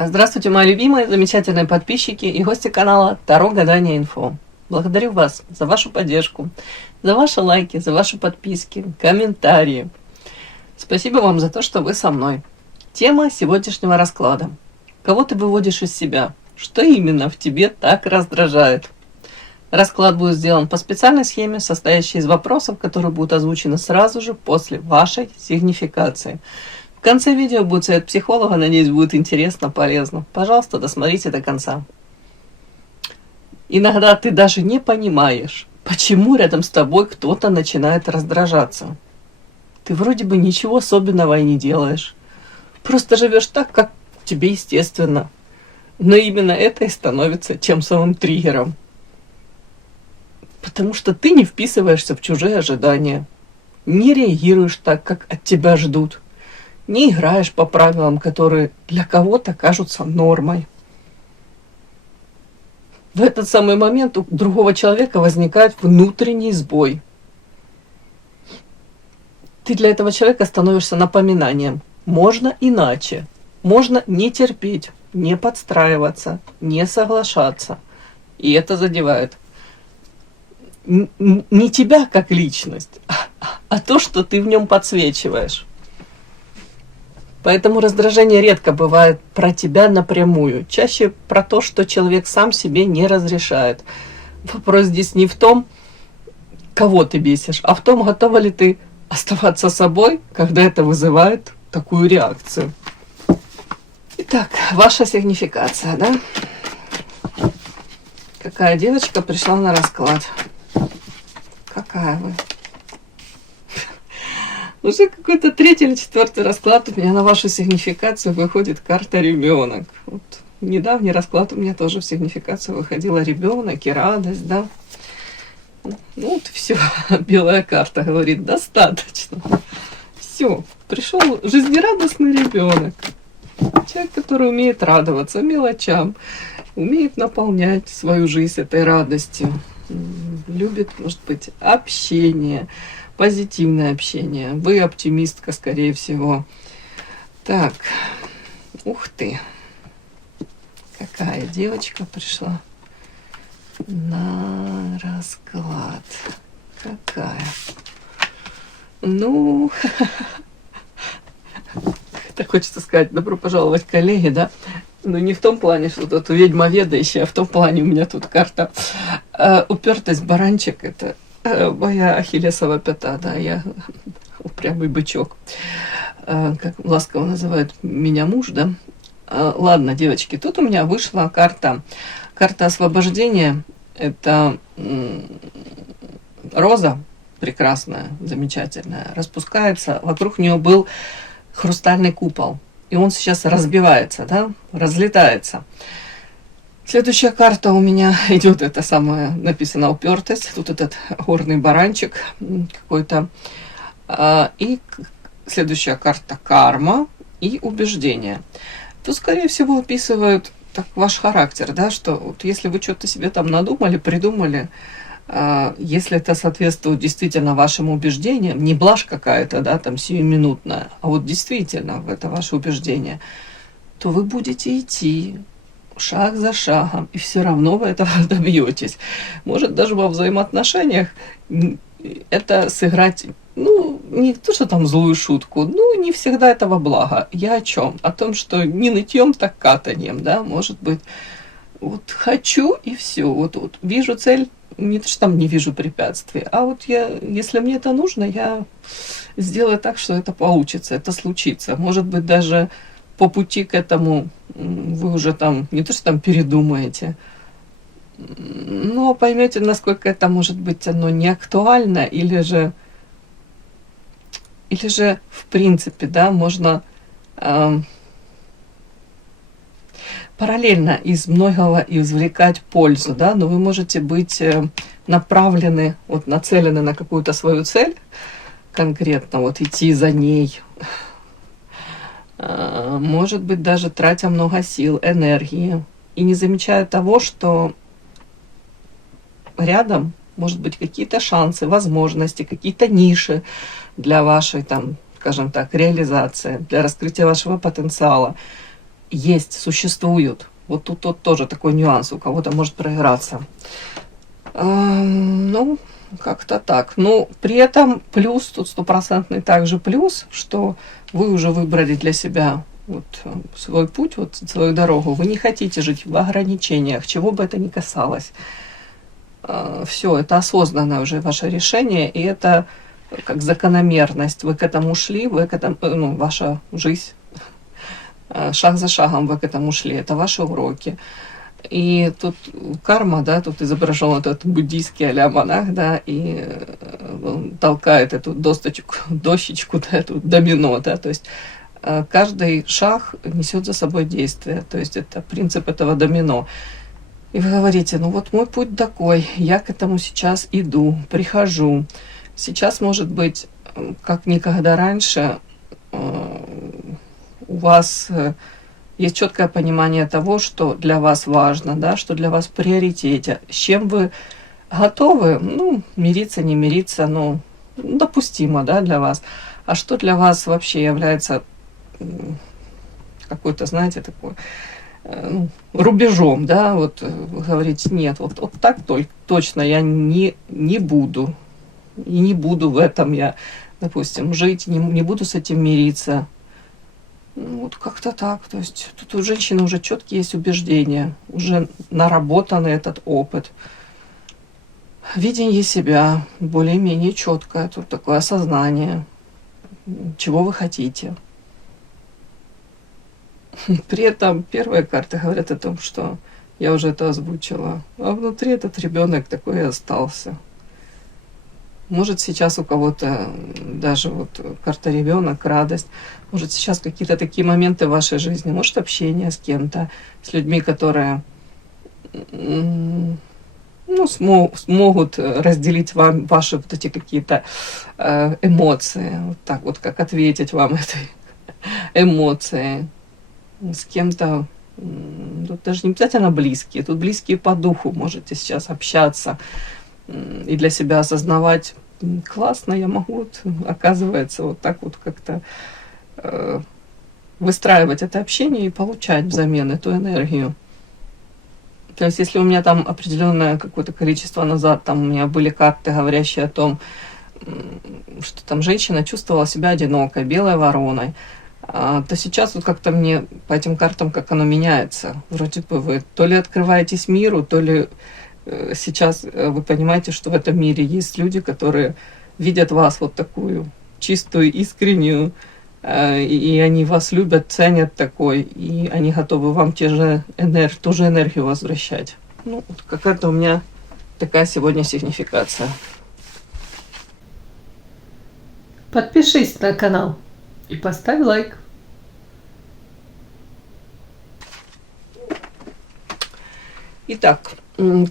Здравствуйте, мои любимые, замечательные подписчики и гости канала Таро Гадание Инфо. Благодарю вас за вашу поддержку, за ваши лайки, за ваши подписки, комментарии. Спасибо вам за то, что вы со мной. Тема сегодняшнего расклада. Кого ты выводишь из себя? Что именно в тебе так раздражает? Расклад будет сделан по специальной схеме, состоящей из вопросов, которые будут озвучены сразу же после вашей сигнификации. В конце видео будет совет психолога, надеюсь, будет интересно, полезно. Пожалуйста, досмотрите до конца. Иногда ты даже не понимаешь, почему рядом с тобой кто-то начинает раздражаться. Ты вроде бы ничего особенного и не делаешь. Просто живешь так, как тебе естественно. Но именно это и становится тем самым триггером. Потому что ты не вписываешься в чужие ожидания. Не реагируешь так, как от тебя ждут. Не играешь по правилам, которые для кого-то кажутся нормой. В этот самый момент у другого человека возникает внутренний сбой. Ты для этого человека становишься напоминанием. Можно иначе. Можно не терпеть, не подстраиваться, не соглашаться. И это задевает не тебя как личность, а то, что ты в нем подсвечиваешь. Поэтому раздражение редко бывает про тебя напрямую. Чаще про то, что человек сам себе не разрешает. Вопрос здесь не в том, кого ты бесишь, а в том, готова ли ты оставаться собой, когда это вызывает такую реакцию. Итак, ваша сигнификация, да? Какая девочка пришла на расклад? Какая вы? Уже какой-то третий или четвертый расклад у меня на вашу сигнификацию выходит карта ребенок. Вот недавний расклад у меня тоже в сигнификацию выходила ребенок и радость, да. Ну вот все, белая карта говорит, достаточно. Все, пришел жизнерадостный ребенок. Человек, который умеет радоваться мелочам, умеет наполнять свою жизнь этой радостью. Любит, может быть, общение. Позитивное общение. Вы оптимистка, скорее всего. Так. Ух ты. Какая девочка пришла на расклад. Какая. Ну, так хочется сказать, добро пожаловать, коллеги, да? Но не в том плане, что тут ведьма ведающая, а в том плане у меня тут карта упертость баранчик. Это моя ахиллесова пята, да, я упрямый бычок, как ласково называют меня муж, да. Ладно, девочки, тут у меня вышла карта освобождения. Это роза прекрасная, замечательная, распускается, вокруг нее был хрустальный купол, и он сейчас разбивается, да, разлетается. Следующая карта у меня идет, это самое, написано упертость, тут этот горный баранчик какой-то. И следующая карта карма и убеждение. Тут, скорее всего, описывают так ваш характер, да, что вот если вы что-то себе там надумали, придумали, если это соответствует действительно вашим убеждениям, не блажь какая-то, да, там сиюминутная, а вот действительно это ваше убеждение, то вы будете идти шаг за шагом, и все равно вы этого добьетесь. Может, даже во взаимоотношениях это сыграть, ну, не то, что там злую шутку, ну, не всегда это во благо. Я о чем? О том, что не нытьем, так катаньем, да, может быть, вот хочу и все, вот вижу цель, не то, что там не вижу препятствий, а вот я, если мне это нужно, я сделаю так, что это получится, это случится. Может быть, даже по пути к этому вы уже там, не то что там передумаете, но поймете, насколько это может быть оно не актуально, или же в принципе, да, можно параллельно из многого извлекать пользу, да, но вы можете быть направлены, вот нацелены на какую-то свою цель конкретно, вот идти за ней. Может быть, даже тратя много сил, энергии, и не замечая того, что рядом, может быть, какие-то шансы, возможности, какие-то ниши для вашей, там, скажем так, реализации, для раскрытия вашего потенциала. есть, существуют. Вот тут тоже такой нюанс, у кого-то может проиграться. Ну, как-то так. Но при этом плюс, тут стопроцентный также плюс, что вы уже выбрали для себя вот свой путь, вот свою дорогу. Вы не хотите жить в ограничениях, чего бы это ни касалось. Все, это осознанное уже ваше решение, и это как закономерность. Вы к этому шли, вы к этому, ну, ваша жизнь, шаг за шагом вы к этому шли. Это ваши уроки. И тут карма, да, тут изображен этот буддийский а-ля монах, да, и он толкает эту дощечку, да, эту домино, да, то есть каждый шаг несет за собой действие, то есть это принцип этого домино. И вы говорите, ну вот мой путь такой, я к этому сейчас иду, прихожу. Сейчас, может быть, как никогда раньше, у вас есть четкое понимание того, что для вас важно, да, что для вас в приоритете, с чем вы готовы, ну, мириться, не мириться, ну, допустимо, да, для вас. А что для вас вообще является какой-то, знаете, такой рубежом, да, вот вы говорите, нет, вот так только точно я не буду, и не буду в этом я, допустим, жить, не буду с этим мириться. Ну, вот как-то так. То есть тут у женщины уже четкие есть убеждения, уже наработанный этот опыт. Видение себя более-менее четкое, тут такое осознание, чего вы хотите. При этом первые карты говорят о том, что я уже это озвучила, а внутри этот ребенок такой и остался. Может, сейчас у кого-то даже вот карта ребенок, радость, может, сейчас какие-то такие моменты в вашей жизни, может, общение с кем-то, с людьми, которые ну, смогут разделить вам ваши вот эти какие-то эмоции, вот так вот, как ответить вам этой эмоции. С кем-то, тут даже не обязательно близкие, тут близкие по духу можете сейчас общаться и для себя осознавать, классно, я могу, вот, оказывается, вот так вот как-то выстраивать это общение и получать взамен эту энергию. То есть, если у меня там определенное какое-то количество назад, там у меня были карты, говорящие о том, что там женщина чувствовала себя одинокой, белой вороной, то сейчас вот как-то мне по этим картам, как оно меняется. Вроде бы вы то ли открываетесь миру, то ли сейчас вы понимаете, что в этом мире есть люди, которые видят вас вот такую чистую, искреннюю, и они вас любят, ценят такой, и они готовы вам ту же энергию возвращать. Ну, вот какая-то у меня такая сегодня сигнификация. Подпишись на канал и поставь лайк. Итак,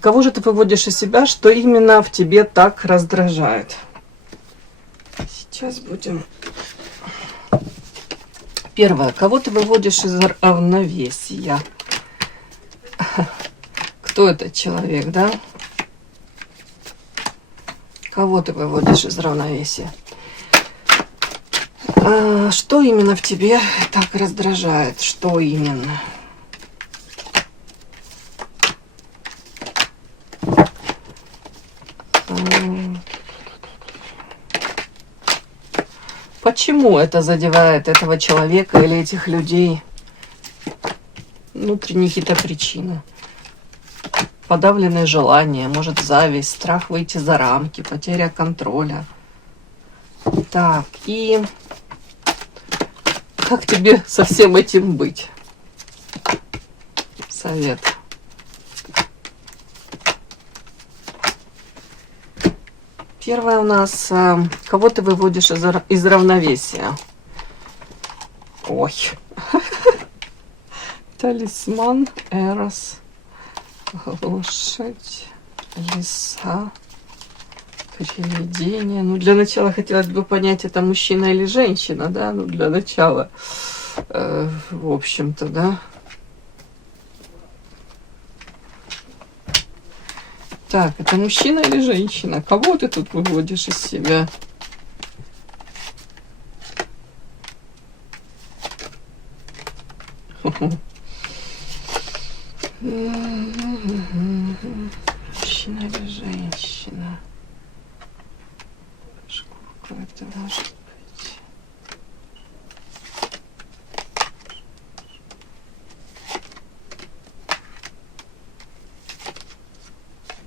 кого же ты выводишь из себя, что именно в тебе так раздражает? Сейчас будем... Первое. Кого ты выводишь из равновесия? Кто этот человек, да? Кого ты выводишь из равновесия? Что именно в тебе так раздражает? Что именно? Почему это задевает этого человека или этих людей? Внутренние какие-то причины. Подавленные желания, может, зависть, страх выйти за рамки, потеря контроля. Так, и как тебе со всем этим быть? Совет. Первое у нас, кого ты выводишь из равновесия? Ой. Талисман, Эрос, лошадь, лиса, привидение. Ну, для начала хотелось бы понять, это мужчина или женщина, да? Ну, для начала, в общем-то, да? Так, это мужчина или женщина? Кого ты тут выводишь из себя? Мужчина или женщина? Сколько это может быть?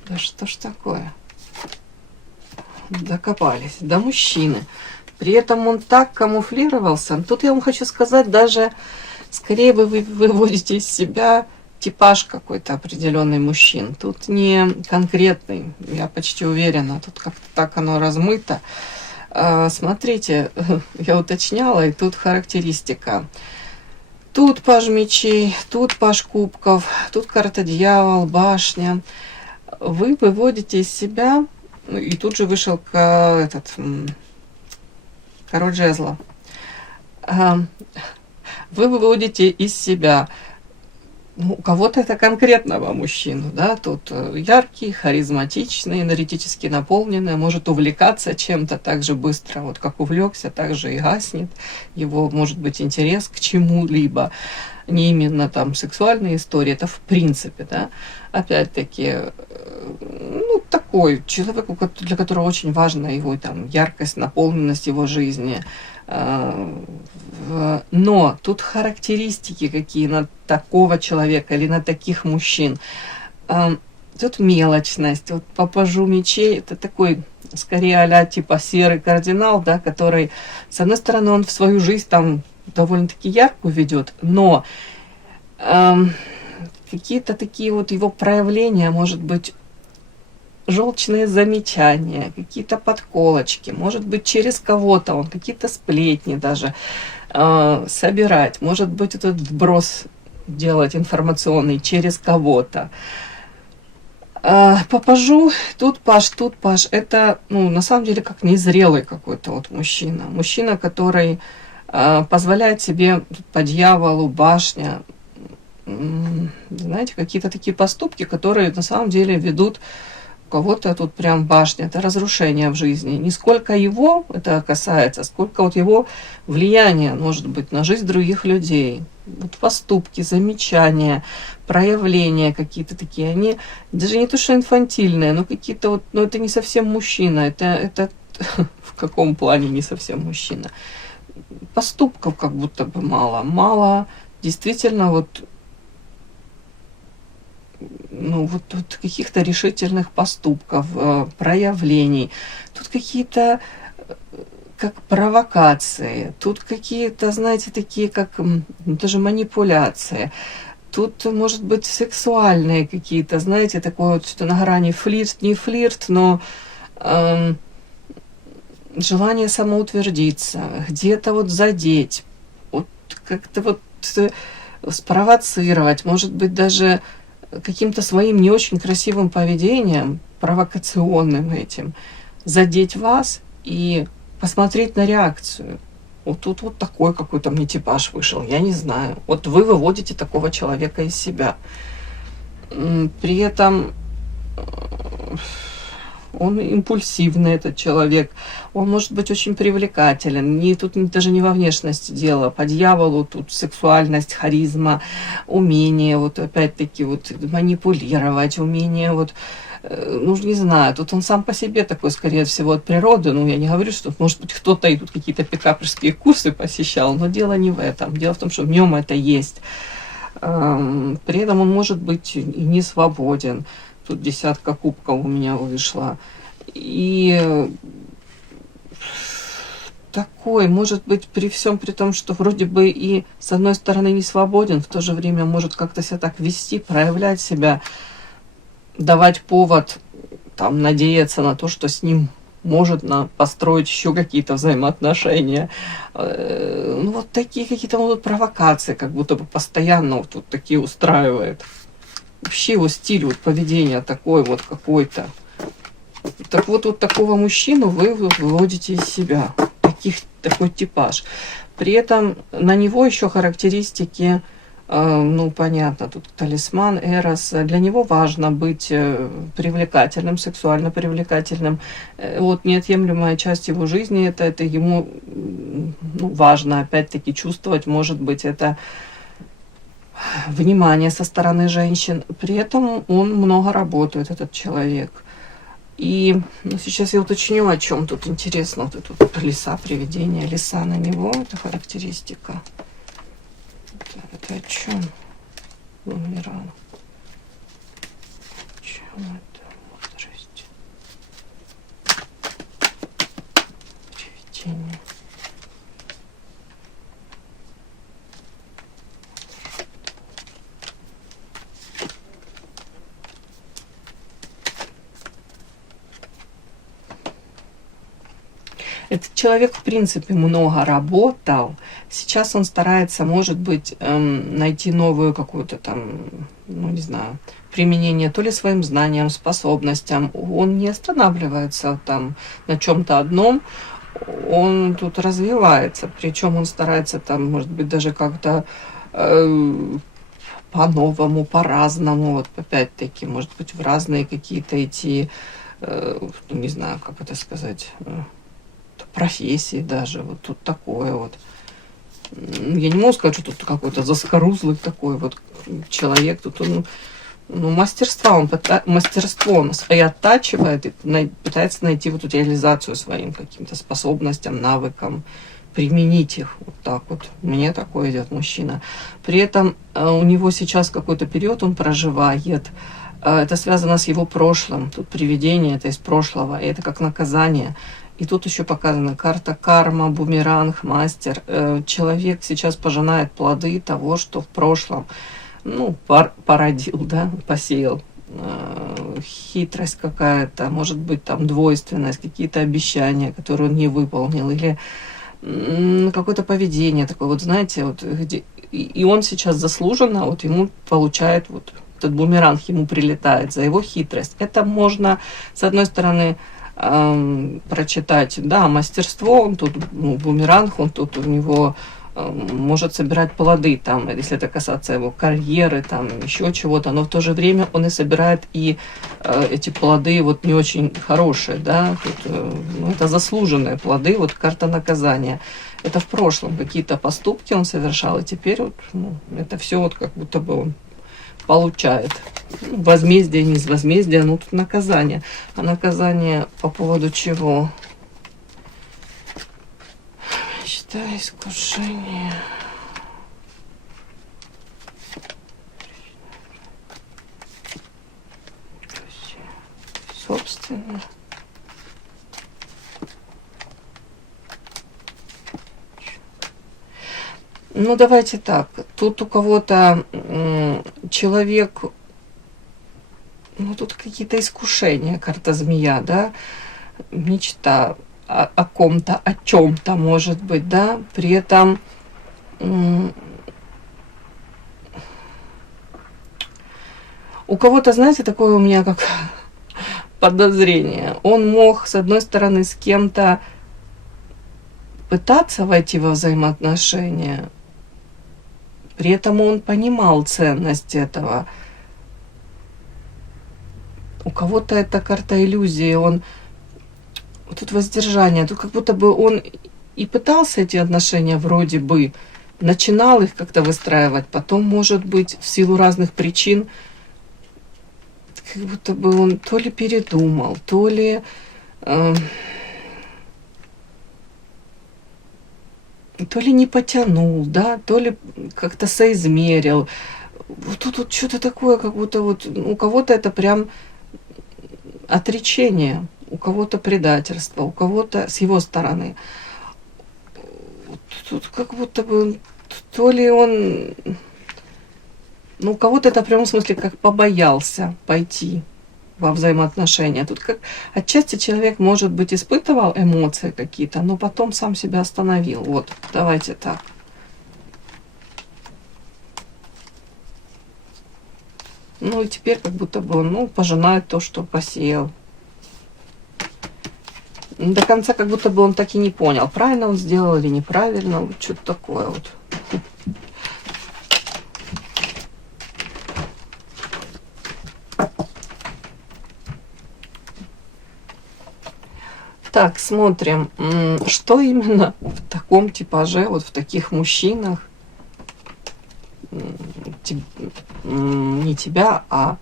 Да что ж такое? Докопались до мужчины. При этом он так камуфлировался. Тут я вам хочу сказать, даже скорее вы выводите из себя типаж какой-то определенный мужчин. Тут не конкретный, я почти уверена. Тут как-то так оно размыто. Смотрите, я уточняла, и тут характеристика. Тут паж мечей, тут паж кубков, тут карта дьявол, башня. Вы выводите из себя, и тут же вышел король жезла. Вы выводите из себя у кого-то это конкретного мужчину, да, тут яркий, харизматичный, энергетически наполненный, может увлекаться чем-то так же быстро, вот как увлекся, так же и гаснет, его может быть интерес к чему-либо, не именно там сексуальные истории, это в принципе, да, опять-таки, ну, такой человек, для которого очень важна его там яркость, наполненность его жизни. Но тут характеристики какие на такого человека или на таких мужчин. Тут мелочность. Вот по пажу мечей это такой, скорее а-ля типа серый кардинал, да, который, с одной стороны, он в свою жизнь там довольно-таки яркую ведет, но какие-то такие вот его проявления, может быть, желчные замечания, какие-то подколочки, может быть, через кого-то он какие-то сплетни даже собирать, может быть, этот вброс делать информационный через кого-то. По пажу, тут паж, это, ну, на самом деле, как незрелый какой-то вот мужчина. Мужчина, который позволяет себе по дьяволу, башня, знаете, какие-то такие поступки, которые на самом деле ведут у кого-то тут прям башня, это разрушение в жизни. Не сколько его это касается, сколько вот его влияния может быть на жизнь других людей. Вот поступки, замечания, проявления какие-то такие, они даже не то что инфантильные, но какие-то вот, но это не совсем мужчина, это в каком плане не совсем мужчина? Поступков как будто бы мало действительно вот, ну, вот каких-то решительных поступков, проявлений. Тут какие-то как провокации, тут какие-то, знаете, такие как даже манипуляции. Тут, может быть, сексуальные какие-то, знаете, такое вот, что на грани флирт, не флирт, но желание самоутвердиться, где-то вот задеть, вот как-то вот спровоцировать, может быть, даже каким-то своим не очень красивым поведением, провокационным этим, задеть вас и посмотреть на реакцию. Вот тут вот такой какой-то мне типаж вышел, я не знаю. Вот вы выводите такого человека из себя. При этом он импульсивный, этот человек. Он может быть очень привлекателен. Тут даже не во внешности дело. По дьяволу тут сексуальность, харизма, умение, вот опять-таки вот манипулировать, умение вот, ну, не знаю, тут он сам по себе такой, скорее всего, от природы. Ну, я не говорю, что, может быть, кто-то и тут какие-то пикаперские курсы посещал, но дело не в этом. Дело в том, что в нем это есть. При этом он может быть и не свободен. Тут 10 кубков у меня вышла. И такой, может быть, при всем при том, что вроде бы и с одной стороны не свободен, в то же время может как-то себя так вести, проявлять себя, давать повод, там, надеяться на то, что с ним может построить еще какие-то взаимоотношения. Ну, вот такие какие-то вот провокации, как будто бы постоянно вот тут такие устраивает. Вообще его стиль, вот поведение такой вот какой-то. Так вот такого мужчину вы выводите из себя. Такой типаж. При этом на него еще характеристики, ну, понятно, тут талисман, эрос. Для него важно быть привлекательным, сексуально привлекательным. Вот неотъемлемая часть его жизни, это ему, ну, важно, опять-таки, чувствовать, может быть, это внимание со стороны женщин. При этом он много работает, этот человек. И сейчас я уточню, о чем тут интересно. Вот это вот лиса, привидение, лиса на него, это характеристика. Это о чем? Бумеранг. О чем это? Здрасте. Привидение. Этот человек, в принципе, много работал. Сейчас он старается, может быть, найти новую какую-то там, ну, не знаю, применение то ли своим знаниям, способностям. Он не останавливается там на чем-то одном. Он тут развивается. Причем он старается там, может быть, даже как-то по-новому, по-разному. Вот опять-таки, может быть, в разные какие-то идти, ну, не знаю, как это сказать, профессии даже, вот тут такое вот. Я не могу сказать, что тут какой-то заскорузлый такой вот человек, тут он, ну, мастерство он свое оттачивает и пытается найти вот эту реализацию своим каким-то способностям, навыкам, применить их вот так вот. Мне такой идет мужчина. При этом у него сейчас какой-то период он проживает, это связано с его прошлым. Тут привидение, это из прошлого, и это как наказание. И тут еще показана карта карма, бумеранг, мастер. Человек сейчас пожинает плоды того, что в прошлом, ну, породил, да, посеял. Хитрость какая-то, может быть, там двойственность, какие-то обещания, которые он не выполнил, или какое-то поведение такое, вот знаете, вот где... И он сейчас заслуженно, вот ему получает, вот этот бумеранг ему прилетает за его хитрость. Это можно, с одной стороны, прочитать, да, мастерство, он тут, ну, бумеранг, он тут у него может собирать плоды, там, если это касается его карьеры, там, еще чего-то, но в то же время он и собирает и эти плоды вот не очень хорошие, да, тут, ну, это заслуженные плоды, вот карта наказания. Это в прошлом какие-то поступки он совершал, и теперь вот, ну, это все вот как будто бы он получает. Возмездие, не из возмездия, ну тут наказание. А наказание по поводу чего? Мечта, искушение. Собственно. Ну, давайте так. Тут у кого-то человек, ну, тут какие-то искушения, карта змея, да, мечта о ком-то, о чем-то, может быть, да, при этом у кого-то, знаете, такое у меня как подозрение. Он мог, с одной стороны, с кем-то пытаться войти во взаимоотношения, при этом он понимал ценность этого. У кого-то это карта иллюзии, он тут воздержание, тут как будто бы он и пытался эти отношения вроде бы, начинал их как-то выстраивать, потом, может быть, в силу разных причин, как будто бы он то ли передумал, то ли не потянул, да, то ли как-то соизмерил. Вот тут вот что-то такое, как будто вот у кого-то это прям отречение, у кого-то предательство, у кого-то с его стороны. Тут как будто бы то ли он, ну, у кого-то это в прямом смысле как побоялся пойти во взаимоотношения. Тут как отчасти человек, может быть, испытывал эмоции какие-то, но потом сам себя остановил. Вот, давайте так. Ну и теперь как будто бы он, ну, пожинает то, что посеял. До конца как будто бы он так и не понял, правильно он сделал или неправильно. Вот что-то такое вот. Так, смотрим, что именно в таком типаже, вот в таких мужчинах не тебя, а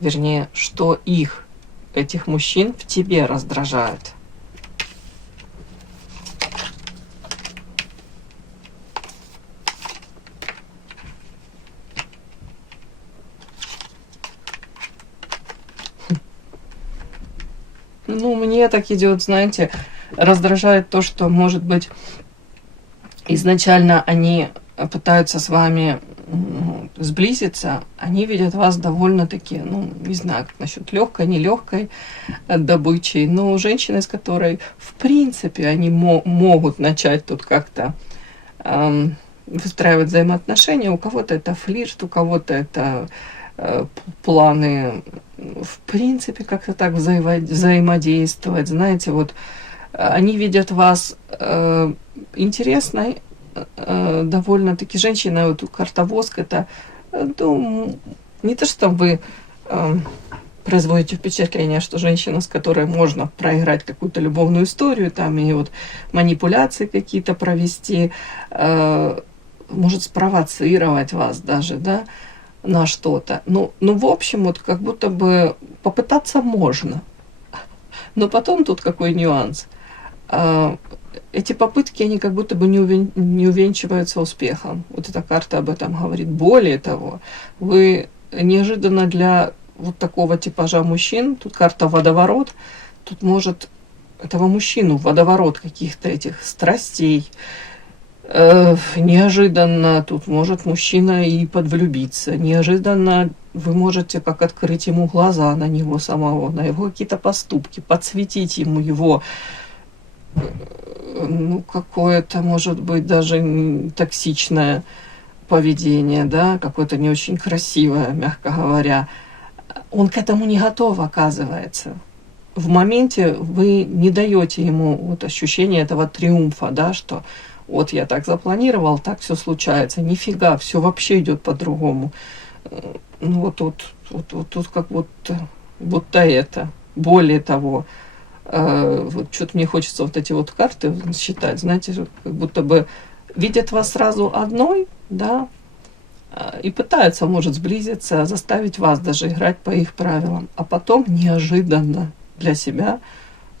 вернее, что их, этих мужчин, в тебе раздражает. Ну, мне так идет, знаете, раздражает то, что, может быть, изначально они пытаются с вами сблизиться, они видят вас довольно-таки, ну, не знаю, как насчет легкой, нелегкой добычей, но женщины, с которой, в принципе, они могут начать тут как-то выстраивать взаимоотношения, у кого-то это флирт, у кого-то это планы, в принципе, как-то так взаимодействовать. Знаете, вот они видят вас интересной, довольно-таки женщина, вот картовозка, это, ну, не то, что вы производите впечатление, что женщина, с которой можно проиграть какую-то любовную историю, там, и вот манипуляции какие-то провести, может спровоцировать вас даже, да, на что-то. Ну, в общем, вот как будто бы попытаться можно. Но потом тут какой нюанс. Эти попытки, они как будто бы не увенчиваются успехом. Вот эта карта об этом говорит. Более того, вы неожиданно для вот такого типажа мужчин, тут карта водоворот, тут может этого мужчину водоворот каких-то этих страстей, неожиданно тут может мужчина и подвлюбиться, неожиданно вы можете как открыть ему глаза на него самого, на его какие-то поступки, подсветить ему его, ну, какое-то, может быть, даже токсичное поведение, да, какое-то не очень красивое, мягко говоря. Он к этому не готов, оказывается. В моменте вы не даете ему вот ощущение этого триумфа, да, что вот я так запланировал, так все случается. Нифига, все вообще идет по-другому. Ну вот тут как будто это. Более того, вот что-то мне хочется вот эти вот карты считать, знаете, как будто бы видят вас сразу одной, да, и пытаются, может, сблизиться, заставить вас даже играть по их правилам, а потом неожиданно для себя,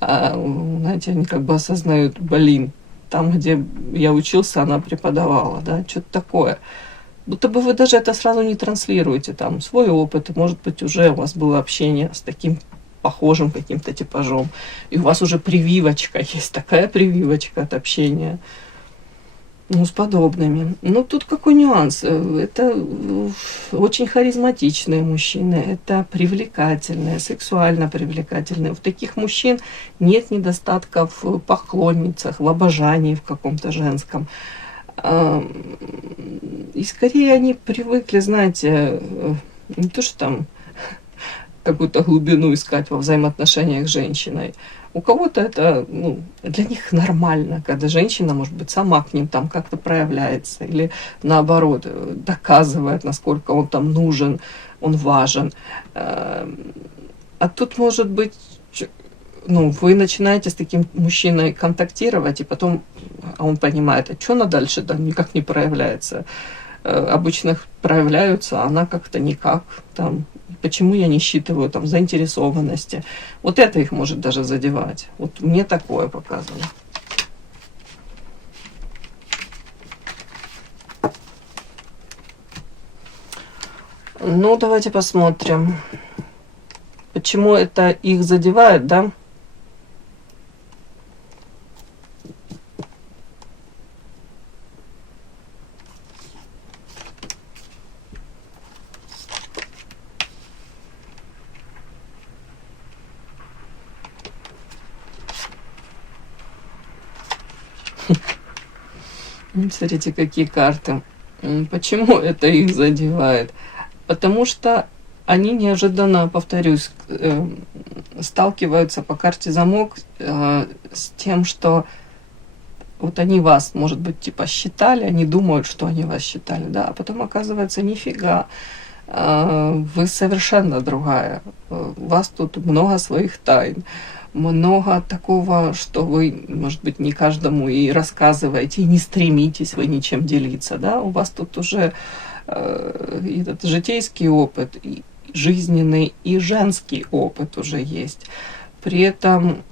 знаете, они как бы осознают, блин, там, где я учился, она преподавала, да, что-то такое. Будто бы вы даже это сразу не транслируете, там, свой опыт, может быть, уже у вас было общение с таким похожим каким-то типажом, и у вас уже прививочка есть, такая прививочка от общения, ну, с подобными. Ну, тут какой нюанс? Это очень харизматичные мужчины, это привлекательные, сексуально привлекательные. У таких мужчин нет недостатков в поклонницах, в обожании в каком-то женском. И скорее они привыкли, знаете, не то, что там какую-то глубину искать во взаимоотношениях с женщиной. У кого-то это, ну, для них нормально, когда женщина, может быть, сама к ним там как-то проявляется, или наоборот, доказывает, насколько он там нужен, он важен. А тут, может быть, ну, вы начинаете с таким мужчиной контактировать, и потом он понимает, а что она дальше там никак не проявляется. Обычно проявляются, а она как-то никак там. Почему я не считываю там заинтересованности? Вот это их может даже задевать. Вот мне такое показано. Ну, давайте посмотрим. Почему это их задевает, да? Смотрите, какие карты. Почему это их задевает? Потому что они неожиданно, повторюсь, сталкиваются по карте замок с тем, что вот они вас, может быть, типа считали, они думают, что они вас считали, да, а потом оказывается, нифига, вы совершенно другая. У вас тут много своих тайн, много такого, что вы, может быть, не каждому и рассказываете, и не стремитесь вы ничем делиться, да, у вас тут уже и этот житейский опыт, и жизненный, и женский опыт уже есть. При этом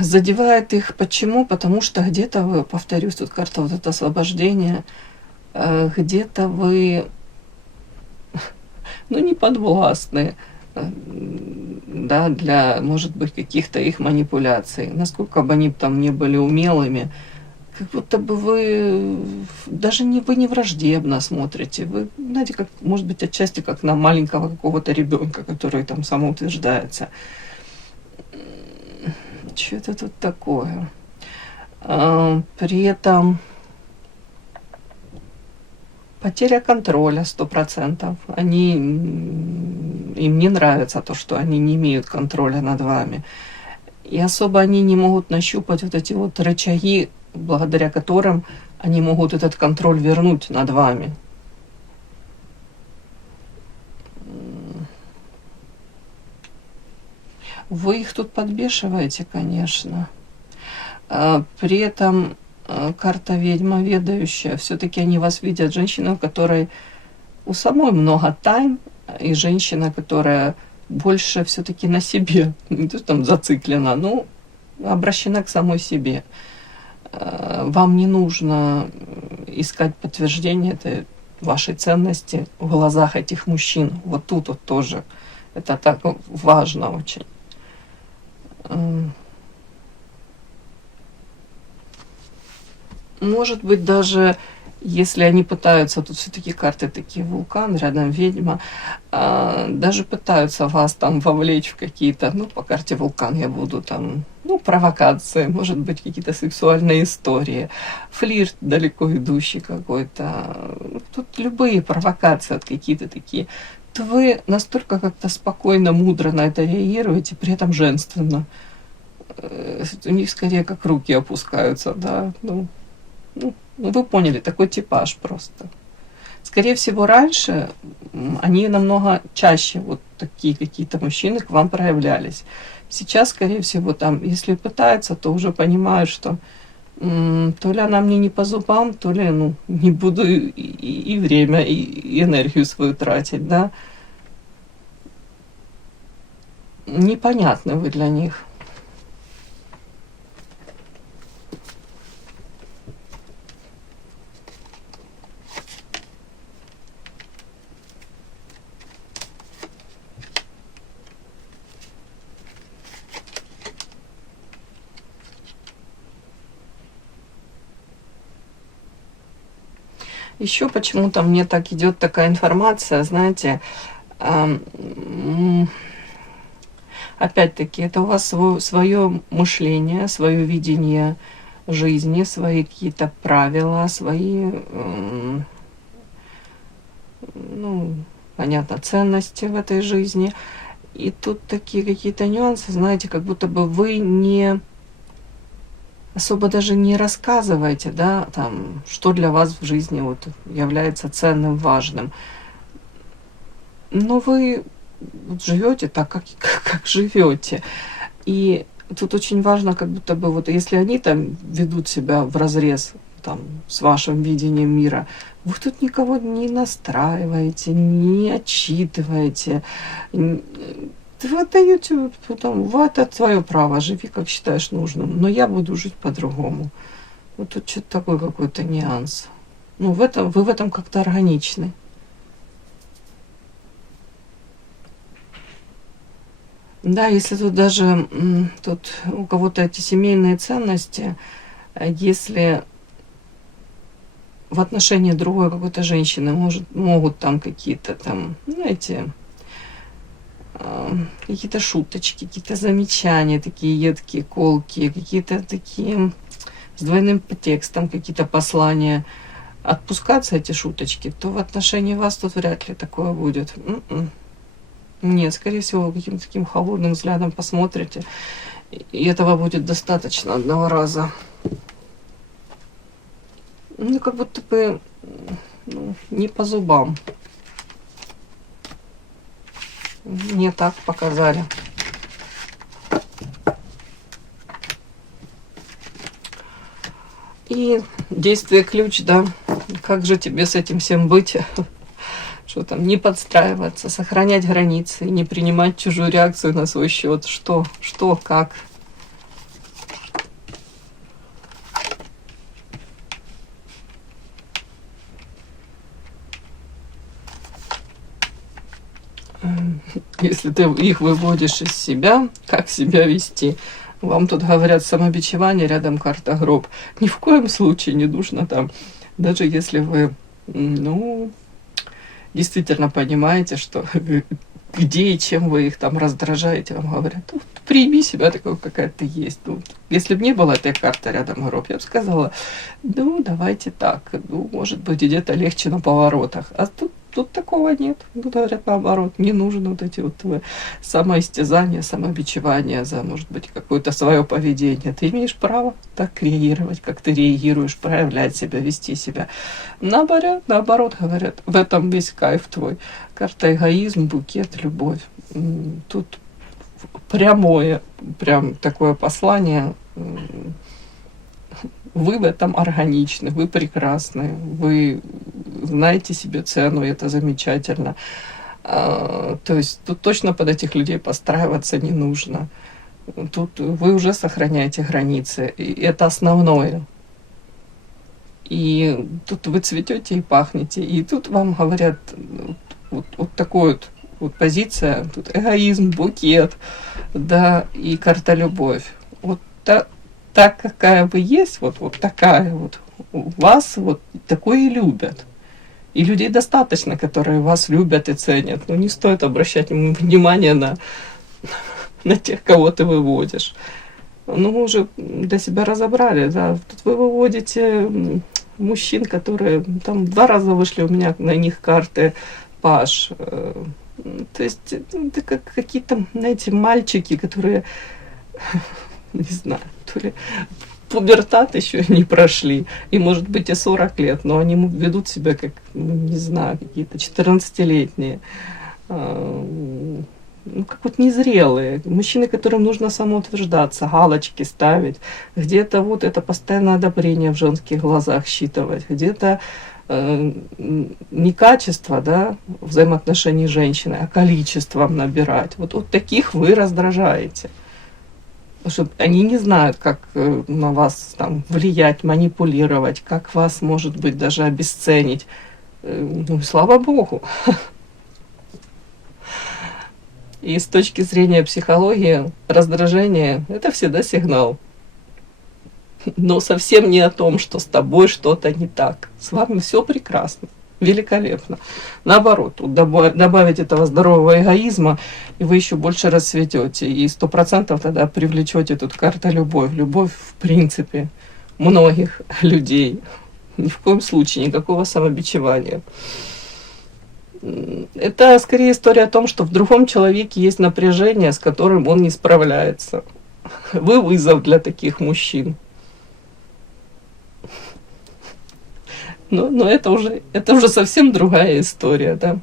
задевает их. Почему? Потому что где-то вы, повторюсь, тут карта вот это освобождение, где-то вы, ну, не подвластны, да, для, может быть, каких-то их манипуляций. Насколько бы они там не были умелыми, как будто бы вы даже не, вы не враждебно смотрите. Вы, знаете, как, может быть, отчасти как на маленького какого-то ребенка, который там самоутверждается. Что это тут такое? При этом потеря контроля 100%. Они, им не нравится то, что они не имеют контроля над вами. И особо они не могут нащупать вот эти вот рычаги, благодаря которым они могут этот контроль вернуть над вами. Вы их тут подбешиваете, конечно. При этом карта ведьма, ведающая, все-таки они вас видят женщину, у которой у самой много тайн, и женщина, которая больше все-таки на себе, не то там зациклена, но обращена к самой себе. Вам не нужно искать подтверждение этой вашей ценности в глазах этих мужчин. Вот тут вот тоже. Это так важно очень. Может быть, даже если они пытаются, тут все-таки карты такие, вулкан, рядом ведьма, даже пытаются вас там вовлечь в какие-то, ну, по карте вулкан я буду там, ну, провокации, может быть, какие-то сексуальные истории, флирт далеко идущий какой-то, тут любые провокации вот какие-то такие, то вы настолько как-то спокойно, мудро на это реагируете, при этом женственно. У них скорее как руки опускаются, да, ну, вы поняли, такой типаж просто. Скорее всего, раньше они намного чаще, вот такие какие-то мужчины к вам проявлялись. Сейчас, скорее всего, там, если пытаются, то уже понимают, что то ли она мне не по зубам, то ли, ну, не буду и время, и энергию свою тратить, да. Непонятны вы для них. Еще почему-то мне так идет такая информация, знаете, опять-таки, это у вас свое мышление, свое видение жизни, свои какие-то правила, свои, ну, понятно, ценности в этой жизни. И тут такие какие-то нюансы, знаете, как будто бы вы не особо даже не рассказываете, да, там, что для вас в жизни вот является ценным, важным. Но вы вот живете так, как живете. И тут очень важно, как будто бы, вот если они там ведут себя вразрез там, с вашим видением мира, вы тут никого не настраиваете, не отчитываете. Вы отдаете потом, вот это твое право, живи как считаешь нужным, но я буду жить по-другому. Вот тут что-то такой какой-то нюанс. Ну, вы в этом как-то органичны. Да, если тут даже тут у кого-то эти семейные ценности, если в отношении другой какой-то женщины могут там какие-то там, знаете, какие-то шуточки, какие-то замечания такие едкие, колкие, какие-то такие с двойным подтекстом, какие-то послания, отпускаться эти шуточки, то в отношении вас тут вряд ли такое будет. Нет, скорее всего, вы каким-то таким холодным взглядом посмотрите, и этого будет достаточно одного раза. Ну, как будто бы не по зубам. Мне так показали. И действие ключ, да. Как же тебе с этим всем быть? Что там, не подстраиваться, сохранять границы, не принимать чужую реакцию на свой счет. Что, как? Если ты их выводишь из себя, как себя вести? Вам тут говорят самобичевание, рядом карта гроб. Ни в коем случае не нужно там, даже если вы, ну, действительно понимаете, что где и чем вы их там раздражаете, вам говорят, ну, прими себя такой, какая ты есть. Ну, если бы не было этой карты рядом гроб, я бы сказала, ну, давайте так, ну, может быть, где-то легче на поворотах. А тут такого нет. Тут говорят наоборот, не нужно вот эти вот самоистязания, самобичевания за, может быть, какое-то свое поведение. Ты имеешь право так реагировать, как ты реагируешь, проявлять себя, вести себя. Наоборот, говорят, в этом весь кайф твой. Карта эгоизм, букет, любовь. Тут прямое, прям такое послание. Вы в этом органичны, вы прекрасны, вы знаете себе цену, и это замечательно. То есть тут точно под этих людей подстраиваться не нужно. Тут вы уже сохраняете границы, и это основное. И тут вы цветете и пахнете, и тут вам говорят вот такой вот позиция, тут эгоизм, букет, да, и карта любовь. Вот так, какая вы есть, вот такая вот, вас вот такое и любят. И людей достаточно, которые вас любят и ценят. Но не стоит обращать внимание на тех, кого ты выводишь. Ну, мы уже для себя разобрали, да. Тут вы выводите мужчин, которые там 2 раза вышли у меня на них карты Паш. То есть это как какие-то, знаете, мальчики, которые, не знаю, то ли пубертат еще не прошли, и, может быть, и 40 лет, но они ведут себя как, не знаю, какие-то 14-летние, ну, как вот незрелые. Мужчины, которым нужно самоутверждаться, галочки ставить, где-то вот это постоянное одобрение в женских глазах считывать, где-то не качество, да, взаимоотношений с женщиной, а количеством набирать. Вот таких вы раздражаете. Потому что они не знают, как на вас там влиять, манипулировать, как вас, может быть, даже обесценить. Ну, слава богу. И с точки зрения психологии, раздражение – это всегда сигнал. Но совсем не о том, что с тобой что-то не так. С вами все прекрасно, великолепно. Наоборот, добавить этого здорового эгоизма, и вы еще больше расцветете. И 100% тогда привлечете тут карта любовь. Любовь, в принципе, многих людей. Ни в коем случае никакого самобичевания. Это скорее история о том, что в другом человеке есть напряжение, с которым он не справляется. Вы вызов для таких мужчин. Но это уже совсем другая история, да.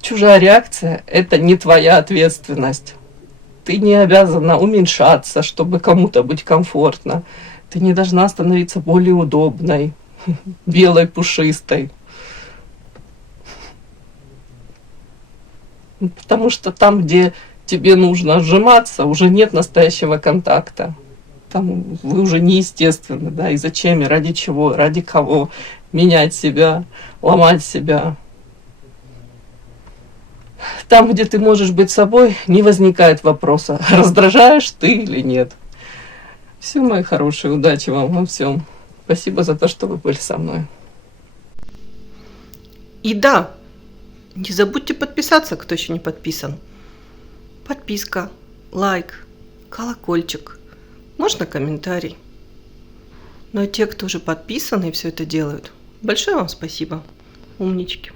Чужая реакция – это не твоя ответственность. Ты не обязана уменьшаться, чтобы кому-то быть комфортно. Ты не должна становиться более удобной, белой, пушистой. Потому что там, где тебе нужно сжиматься, уже нет настоящего контакта. Там вы уже неестественны, да, и зачем, и ради чего, ради кого менять себя, ломать себя. Там, где ты можешь быть собой, не возникает вопроса, раздражаешь ты или нет. Все, мои хорошие, удачи вам во всем. Спасибо за то, что вы были со мной. И да, не забудьте подписаться, кто еще не подписан. Подписка, лайк, колокольчик. Можно комментарий. Ну а те, кто уже подписаны и все это делают, большое вам спасибо. Умнички.